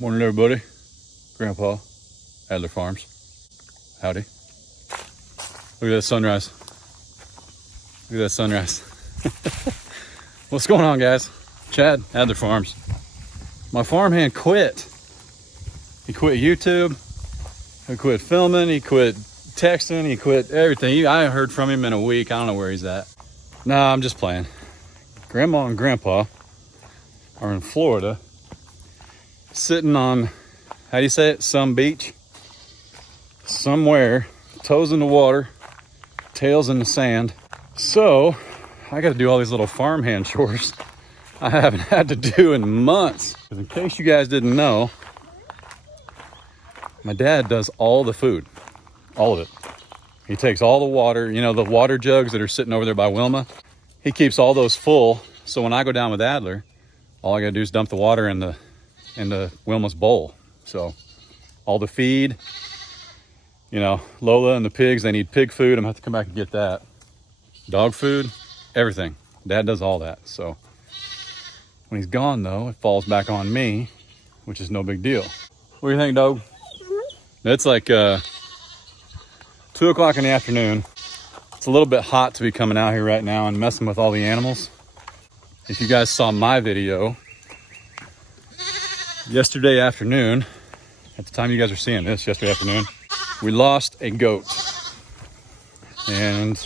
Morning, everybody. Grandpa, Adler Farms. Howdy. Look at that sunrise. Look at that sunrise. What's going on, guys? Chad, Adler Farms. My farmhand quit. He quit YouTube. He quit filming. He quit texting. He quit everything. I haven't heard from him in a week. I don't know where he's at. Nah, I'm just playing. Grandma and Grandpa are in Florida, sitting on, how do you say it? Some beach. Somewhere, toes in the water, tails in the sand. So, I got to do all these little farmhand chores I haven't had to do in months. In case you guys didn't know, my dad does all the food, all of it. He takes all the water, you know, the water jugs that are sitting over there by Wilma. He keeps all those full. So when I go down with Adler, all I got to do is dump the water in the Wilma's bowl. So all the feed, you know, Lola and the pigs, they need pig food. I'm gonna have to come back and get that. Dog food, everything. Dad does all that. So when he's gone though, it falls back on me, which is no big deal. What do you think, dog? It's like 2 o'clock in the afternoon. It's a little bit hot to be coming out here right now and messing with all the animals. If you guys saw my video yesterday afternoon, at the time you guys are seeing this, yesterday afternoon, we lost a goat. And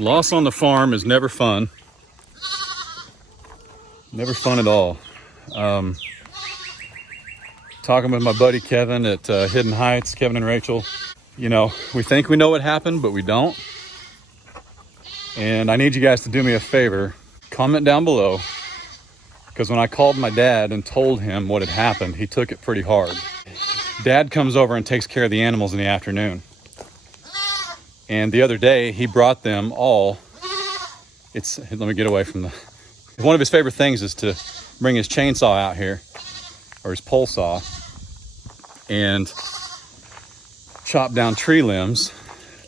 loss on the farm is never fun. Never fun at all. Talking with my buddy Kevin at Hidden Heights, Kevin and Rachel, you know, we think we know what happened, but we don't. And I need you guys to do me a favor. Comment down below, because when I called my dad and told him what had happened, he took it pretty hard. Dad comes over and takes care of the animals in the afternoon. And the other day, he brought them all. Let me get away from the... One of his favorite things is to bring his chainsaw out here, or his pole saw, and chop down tree limbs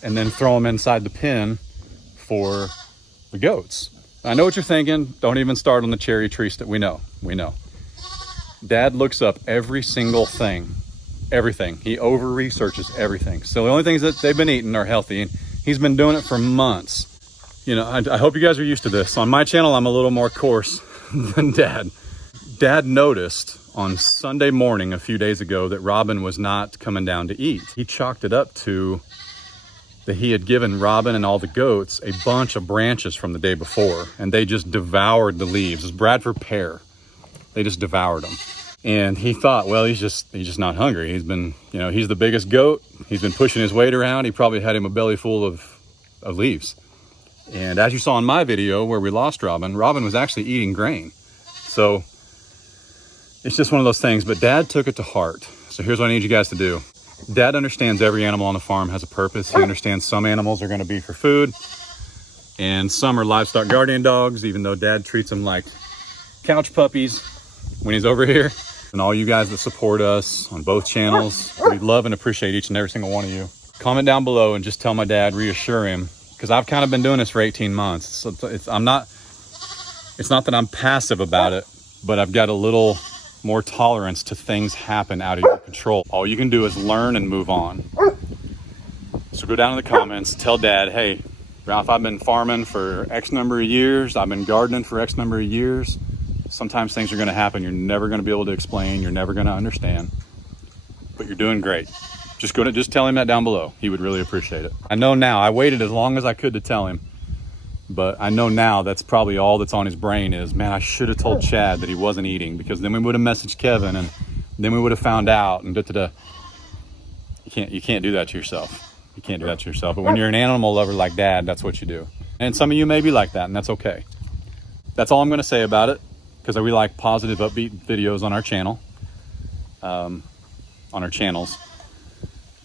and then throw them inside the pen for the goats. I know what you're thinking. Don't even start on the cherry tree. We know. Dad looks up every single thing, everything. He over-researches everything. So the only things that they've been eating are healthy, and he's been doing it for months. You know, I hope you guys are used to this. On my channel, I'm a little more coarse than Dad. Dad noticed on Sunday morning a few days ago that Robin was not coming down to eat. He chalked it up to that he had given Robin and all the goats a bunch of branches from the day before, and they just devoured the leaves. It's Bradford pear. They just devoured them. And he thought, well, he's just not hungry. He's been, you know, he's the biggest goat. He's been pushing his weight around. He probably had him a belly full of leaves. And as you saw in my video where we lost Robin, Robin was actually eating grain. So it's just one of those things, but Dad took it to heart. So here's what I need you guys to do. Dad understands every animal on the farm has a purpose. He understands some animals are going to be for food, and some are livestock guardian dogs, even though Dad treats them like couch puppies when he's over here. And all you guys that support us on both channels, we love and appreciate each and every single one of you. Comment down below and just tell my dad, reassure him, because I've kind of been doing this for 18 months. So it's not that I'm passive about it, but I've got a little more tolerance to things happen out of your control. All you can do is learn and move on. So go down in the comments, tell Dad, hey, Ralph, I've been farming for X number of years. I've been gardening for X number of years. Sometimes things are gonna happen you're never gonna be able to explain, you're never gonna understand, but you're doing great. Just tell him that down below. He would really appreciate it. I know now, I waited as long as I could to tell him, but I know now that's probably all that's on his brain is, man, I should have told Chad that he wasn't eating, because then we would have messaged Kevin and then we would have found out and da-da-da. You can't do that to yourself. You can't do that to yourself. But when you're an animal lover like Dad, that's what you do. And some of you may be like that, and that's okay. That's all I'm going to say about it, because we like positive, upbeat videos on our channel, on our channels.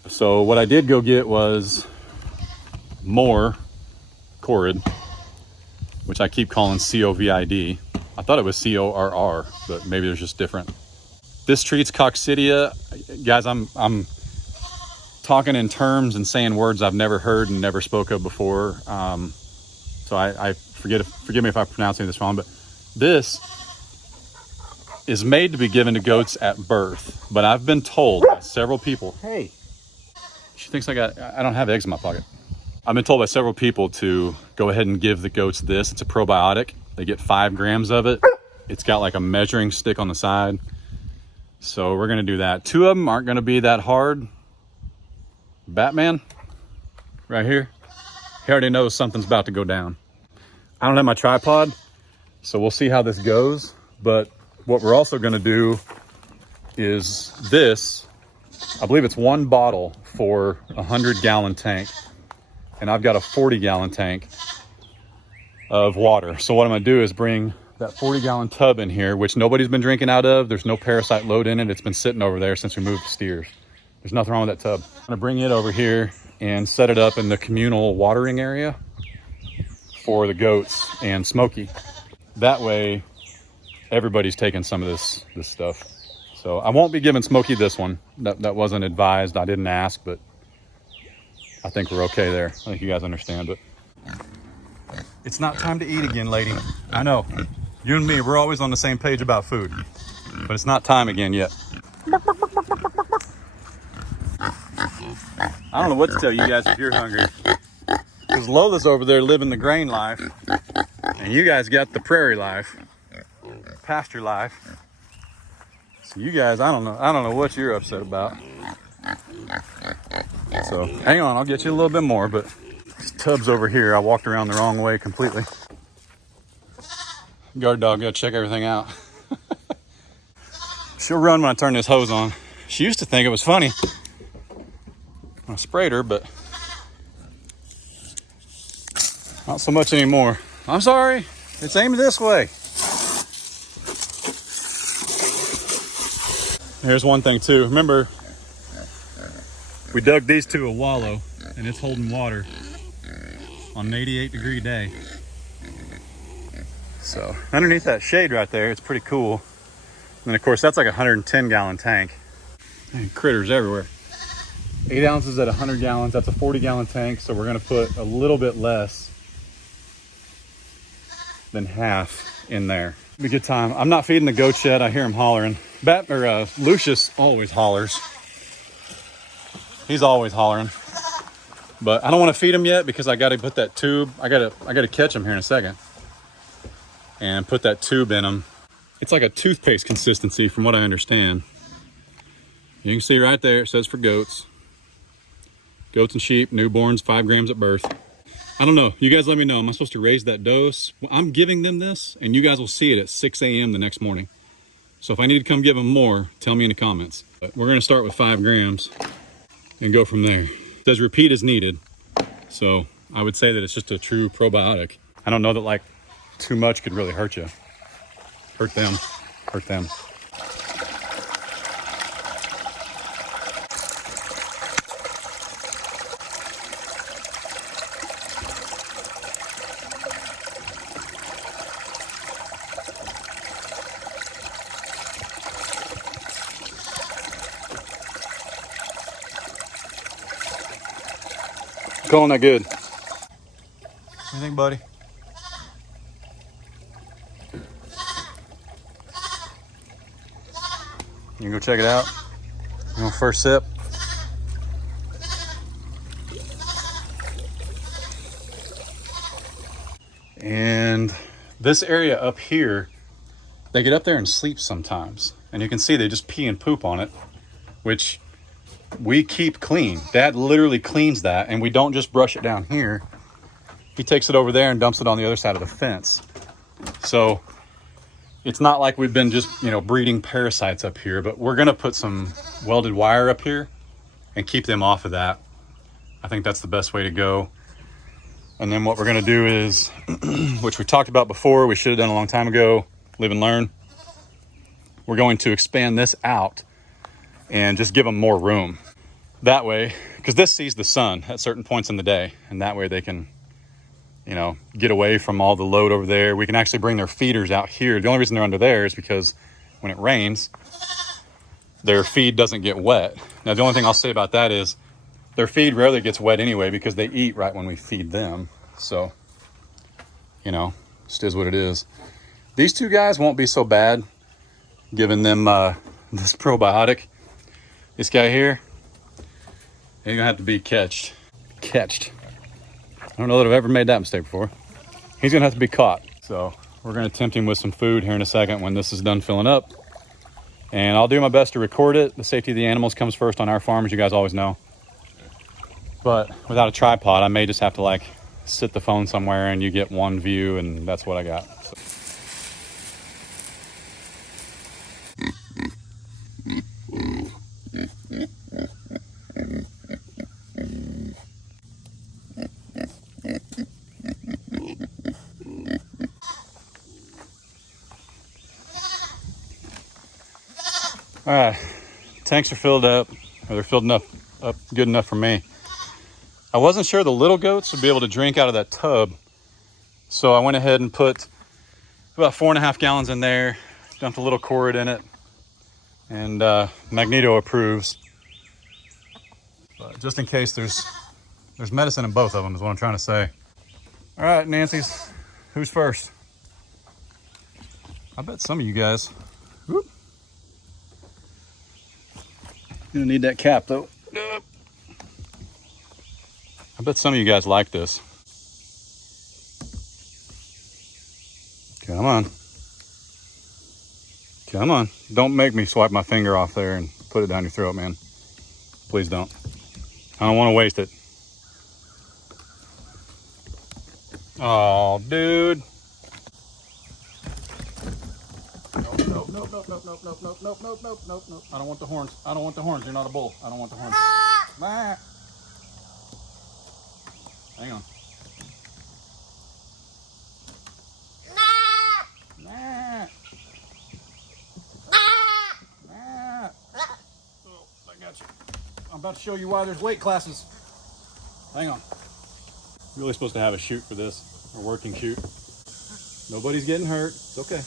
So what I did go get was more Corrid, which I keep calling COVID. I thought it was CORR, but maybe there's just different. This treat's coccidia. Guys, I'm talking in terms and saying words I've never heard and never spoke of before. So I forgive me if I pronounce any of this wrong, but this is made to be given to goats at birth, but I've been told by several people, hey, she thinks I don't have eggs in my pocket. I've been told by several people to go ahead and give the goats this. It's a probiotic. They get 5 grams of it. It's got like a measuring stick on the side. So we're gonna do that. 2 of them aren't gonna be that hard. Batman, right here, he already knows something's about to go down. I don't have my tripod, so we'll see how this goes. But what we're also gonna do is this, I believe it's 1 bottle for a 100-gallon tank. And I've got a 40-gallon tank of water. So what I'm gonna do is bring that 40-gallon tub in here, which nobody's been drinking out of. There's no parasite load in it. It's been sitting over there since we moved the steers. There's nothing wrong with that tub. I'm gonna bring it over here and set it up in the communal watering area for the goats and Smokey. That way, everybody's taking some of this stuff. So I won't be giving Smokey this one. That wasn't advised. I didn't ask, but I think we're okay there. I think you guys understand, but it's not time to eat again, lady. I know. You and me, we're always on the same page about food, but it's not time again yet. I don't know what to tell you guys if you're hungry. Because Lola's over there living the grain life, and you guys got the prairie life, pasture life. So you guys, I don't know what you're upset about. So hang on, I'll get you a little bit more, but this tub's over here. I walked around the wrong way completely. Guard dog, gotta check everything out. She'll run when I turn this hose on. She used to think it was funny when I sprayed her, but not so much anymore. I'm sorry, it's aimed this way. Here's one thing too. Remember, we dug these to a wallow and it's holding water on an 88-degree day. So underneath that shade right there, it's pretty cool. And then of course, that's like a 110-gallon tank. And critters everywhere. 8 ounces at 100 gallons, that's a 40-gallon tank. So we're gonna put a little bit less than half in there. It'll be a good time. I'm not feeding the goats yet. I hear them hollering. Lucius always hollers. He's always hollering. But I don't want to feed him yet because I got to put that tube. I got to catch him here in a second and put that tube in him. It's like a toothpaste consistency from what I understand. You can see right there, it says for goats. Goats and sheep, newborns, 5 grams at birth. I don't know. You guys let me know. Am I supposed to raise that dose? Well, I'm giving them this, and you guys will see it at 6 a.m. the next morning. So if I need to come give them more, tell me in the comments. But we're going to start with 5 grams and go from there. It says repeat as needed. So I would say that it's just a true probiotic. I don't know that like too much could really hurt you. Hurt them. Hurt them. Going that good. What do you think, buddy? You can go check it out. You want first sip? And this area up here, they get up there and sleep sometimes. And you can see they just pee and poop on it, which we keep clean. Dad literally cleans that, and we don't just brush it down here. He takes it over there and dumps it on the other side of the fence. So it's not like we've been just, breeding parasites up here, but we're gonna put some welded wire up here and keep them off of that. I think that's the best way to go. And then what we're gonna do is, which we talked about before, we should have done a long time ago, live and learn. We're going to expand this out and just give them more room. That way, because this sees the sun at certain points in the day, and that way they can, get away from all the load over there. We can actually bring their feeders out here. The only reason they're under there is because when it rains, their feed doesn't get wet. Now, the only thing I'll say about that is their feed rarely gets wet anyway because they eat right when we feed them. So, just is what it is. These 2 guys won't be so bad. giving them this probiotic. This guy here, he's gonna have to be catched. I don't know that I've ever made that mistake before. He's gonna have to be caught. So we're gonna tempt him with some food here in a second when this is done filling up. And I'll do my best to record it. The safety of the animals comes first on our farm, as you guys always know. But without a tripod, I may just have to like sit the phone somewhere and you get one view, and that's what I got. So. All right, tanks are filled up, or they're filled up good enough for me. I wasn't sure the little goats would be able to drink out of that tub, so I went ahead and put about 4.5 gallons in there, dumped a little cord in it, and Magneto approves. But just in case there's medicine in both of them is what I'm trying to say. All right, Nancy's, who's first? I bet some of you guys, whoop. Gonna need that cap though. I bet some of you guys like this. Come on. Come on. Don't make me swipe my finger off there and put it down your throat, man. Please don't. I don't want to waste it. Oh, dude. Nope. I don't want the horns. I don't want the horns. You're not a bull. I don't want the horns. Ah. Hang on. Nah. Oh, I got you. I'm about to show you why there's weight classes. Hang on. You're really supposed to have a chute for this, a working chute. Nobody's getting hurt. It's okay.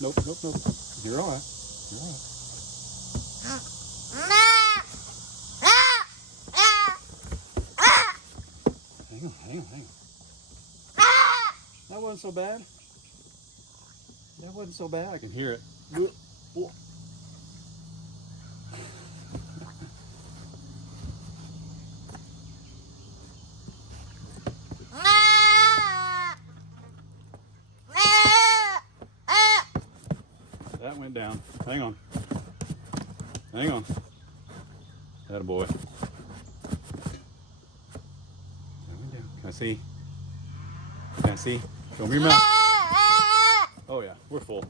Nope. You're all right. You're all right. Hang on. That wasn't so bad. That wasn't so bad. I can hear it. That went down. Hang on. Atta boy. That went down. Can I see? Show me your mouth. Oh yeah, we're full.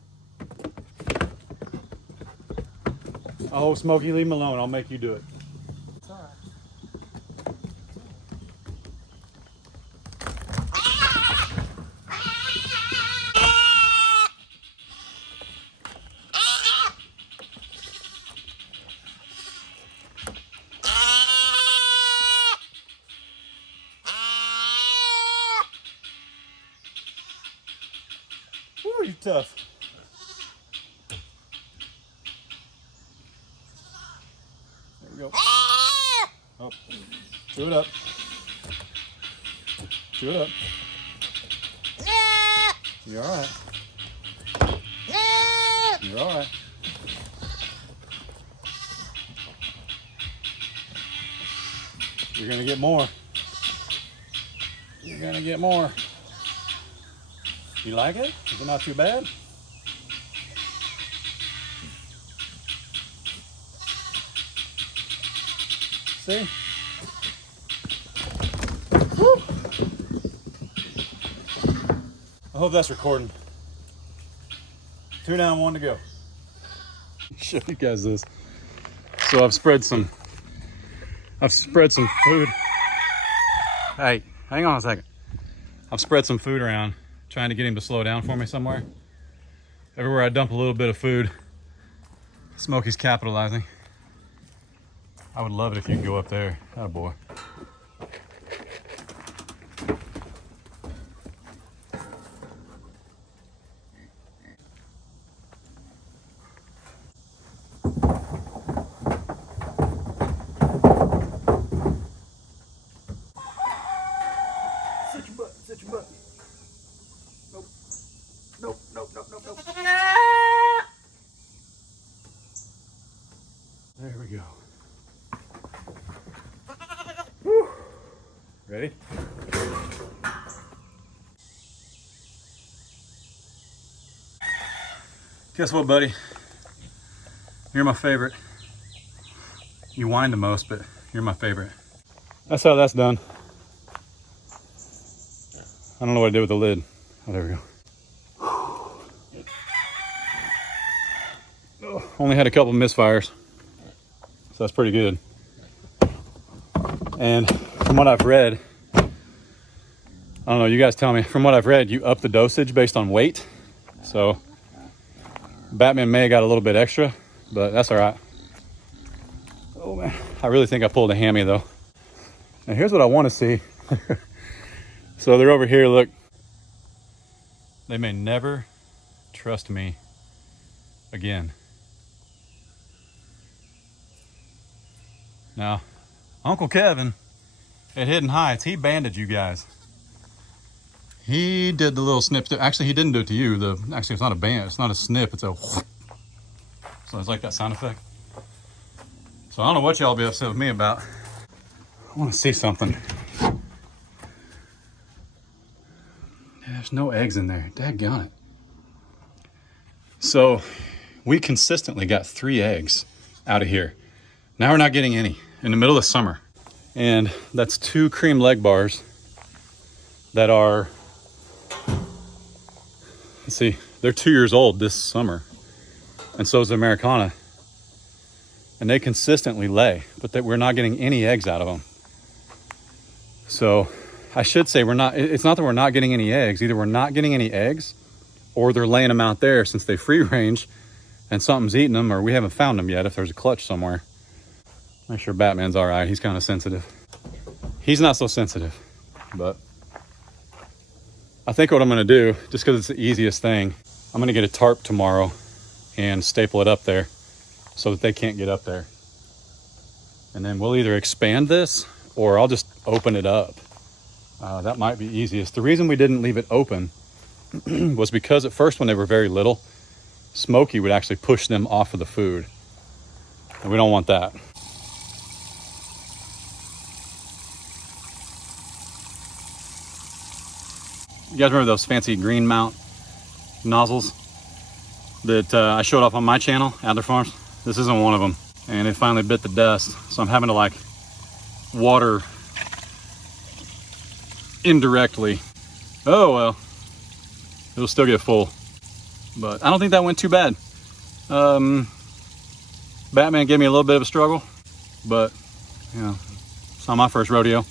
Oh, Smokey, leave him alone. I'll make you do it. It's all right. Ooh, you're tough. There we go. Oh, chew it up. You're all right. You're all right. You're gonna get more. You like it? Is it not too bad? See? Woo. I hope that's recording. 2 down, 1 to go. Show you guys this. So I've spread some food. Hey, hang on a second. I've spread some food around, trying to get him to slow down for me somewhere. Everywhere I dump a little bit of food, Smokey's capitalizing. I would love it if you could go up there. Oh boy. Sit your butt. Nope. Guess what, buddy? You're my favorite. You whine the most, but you're my favorite. That's how that's done. I don't know what I did with the lid. Oh, there we go. Oh, only had a couple misfires, so that's pretty good. And from what I've read, I don't know, you guys tell me, from what I've read, you up the dosage based on weight. So Batman may have got a little bit extra, but that's all right. Oh man, I really think I pulled a hammy though. And here's what I want to see. So they're over here, look. They may never trust me again. Now, Uncle Kevin at Hidden Heights, he banded you guys. He did the little snip. Actually, he didn't do it to you. Actually, it's not a band. It's not a snip. It's a. So it's like that sound effect. So I don't know what y'all be upset with me about. I want to see something. There's no eggs in there. Daggone it. So we consistently got 3 eggs out of here. Now we're not getting any in the middle of summer. And that's 2 cream leg bars that are, let's see, they're 2 years old this summer. And so is the Americana. And they consistently lay, but we're not getting any eggs out of them. So I should say it's not that we're not getting any eggs. Either we're not getting any eggs or they're laying them out there since they free range and something's eating them, or we haven't found them yet if there's a clutch somewhere. Make sure Batman's all right. He's kind of sensitive. He's not so sensitive, but I think what I'm going to do, just because it's the easiest thing, I'm going to get a tarp tomorrow and staple it up there so that they can't get up there. And then we'll either expand this or I'll just open it up. That might be easiest. The reason we didn't leave it open was because at first when they were very little, Smokey would actually push them off of the food. And we don't want that. You guys remember those fancy green mount nozzles that I showed off on my channel, Adler Farms? This isn't one of them. And it finally bit the dust. So I'm having to like water indirectly. Oh well, it'll still get full. But I don't think that went too bad. Batman gave me a little bit of a struggle, but you know, it's not my first rodeo.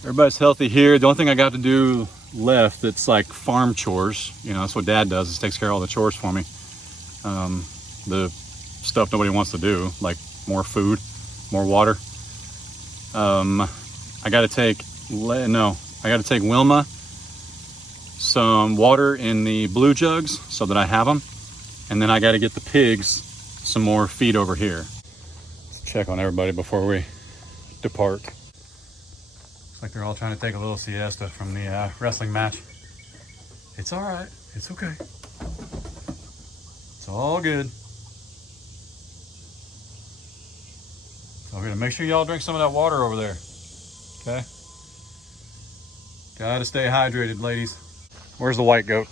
Everybody's healthy here. The only thing I got to do left that's like farm chores, you know, that's what Dad does, is takes care of all the chores for me. The stuff nobody wants to do, like more food, more water. I got to take Wilma some water in the blue jugs so that I have them, and then I got to get the pigs some more feed over here. Let's check on everybody before we depart. Looks like they're all trying to take a little siesta from the wrestling match. It's all right. It's okay. It's all good. So we're gonna make sure y'all drink some of that water over there. Okay? Gotta stay hydrated, ladies. Where's the white goat?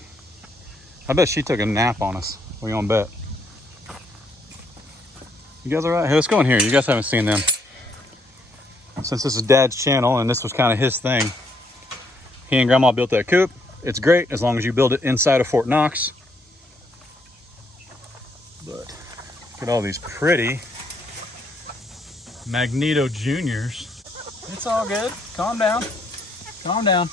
I bet she took a nap on us. We gonna bet. You guys all right? Hey, let's go in here. You guys haven't seen them. Since this is Dad's channel and this was kind of his thing, he and Grandma built that coop. It's great as long as you build it inside of Fort Knox. But look at all these pretty Magneto Juniors. It's all good. Calm down. Calm down.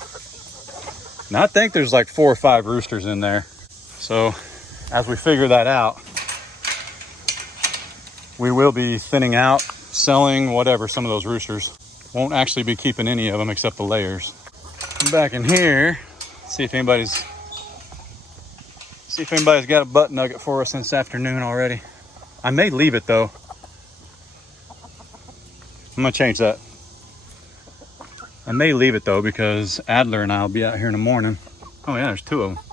Now I think there's like 4 or 5 roosters in there. So as we figure that out, we will be thinning out, selling, whatever, some of those roosters. Won't actually be keeping any of them except the layers. I'm back in here. See if anybody's got a butt nugget for us this afternoon already. I may leave it though. I'm gonna change that. I may leave it though because Adler and I will be out here in the morning. Oh yeah, there's 2 of them.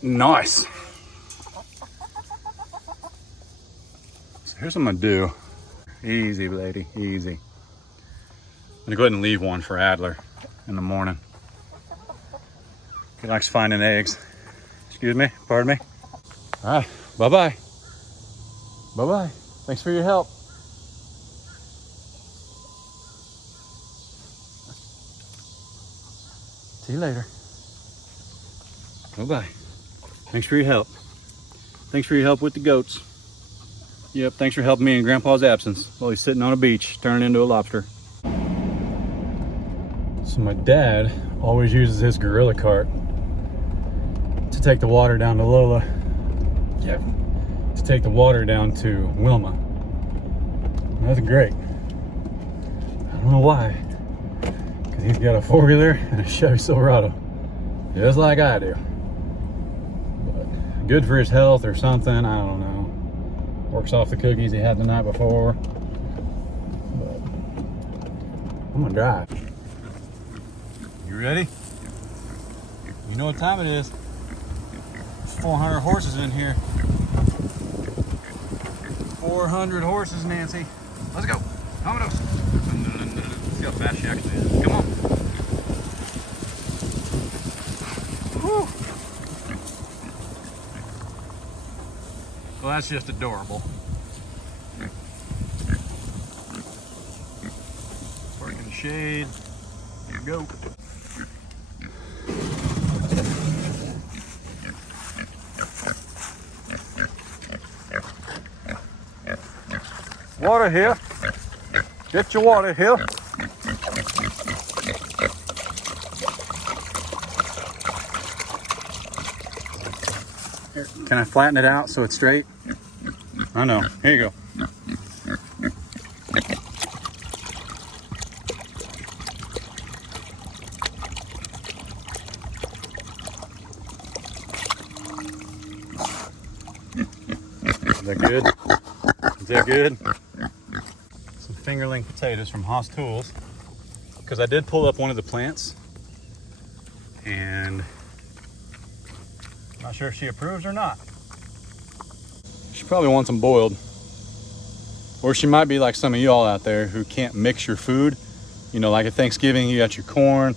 Nice. So here's what I'm gonna do. Easy, lady, easy. I'm gonna go ahead and leave one for Adler in the morning. He likes finding eggs. Excuse me, pardon me. All right, bye-bye. Bye-bye. Thanks for your help. See you later. Bye-bye. Thanks for your help. Thanks for your help with the goats. Yep, thanks for helping me in Grandpa's absence while he's sitting on a beach turning into a lobster. So my dad always uses his gorilla cart to take the water down to Lola. Yeah, to take the water down to Wilma. And that's great. I don't know why. Because he's got a 4-wheeler and a Chevy Silverado. Just like I do. But good for his health or something, I don't know. Works off the cookies he had the night before. But I'm gonna drive. You ready? You know what time it is. There's 400 horses in here. 400 horses, Nancy. Let's go. Vámonos. See how fast she actually is. Come on. Whew. Well, that's just adorable. Park in the shade. Here we go. Water here. Get your water here. Here, can I flatten it out so it's straight? I know. Here you go. Is that good? Is that good? Some fingerling potatoes from Haas Tools. Because I did pull up one of the plants. And I'm not sure if she approves or not. She probably wants them boiled. Or she might be like some of y'all out there who can't mix your food. You know, like at Thanksgiving, you got your corn,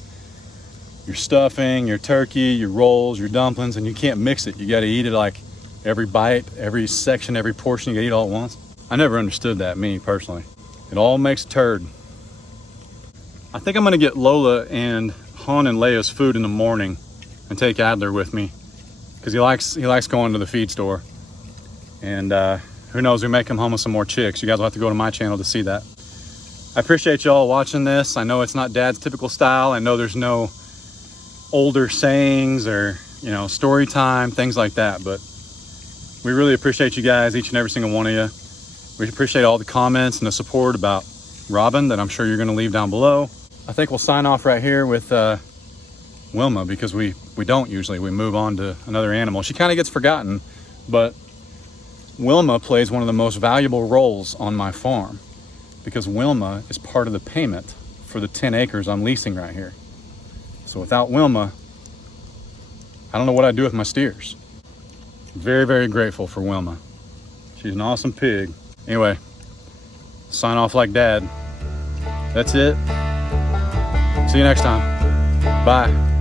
your stuffing, your turkey, your rolls, your dumplings, and you can't mix it. You got to eat it like every bite, every section, every portion, you got to eat all at once. I never understood that, me personally. It all makes a turd. I think I'm gonna get Lola and Han and Leia's food in the morning and take Adler with me because he likes going to the feed store. And who knows, we may come home with some more chicks. You guys will have to go to my channel to see that. I appreciate y'all watching this. I know it's not Dad's typical style. I know there's no older sayings or, you know, story time, things like that. But we really appreciate you guys, each and every single one of you. We appreciate all the comments and the support about Robin that I'm sure you're going to leave down below. I think we'll sign off right here with Wilma because we don't usually. We move on to another animal. She kind of gets forgotten, but Wilma plays one of the most valuable roles on my farm because Wilma is part of the payment for the 10 acres I'm leasing right here. So without Wilma, I don't know what I'd do with my steers. Very, very grateful for Wilma. She's an awesome pig. Anyway, sign off like Dad. That's it. See you next time. Bye.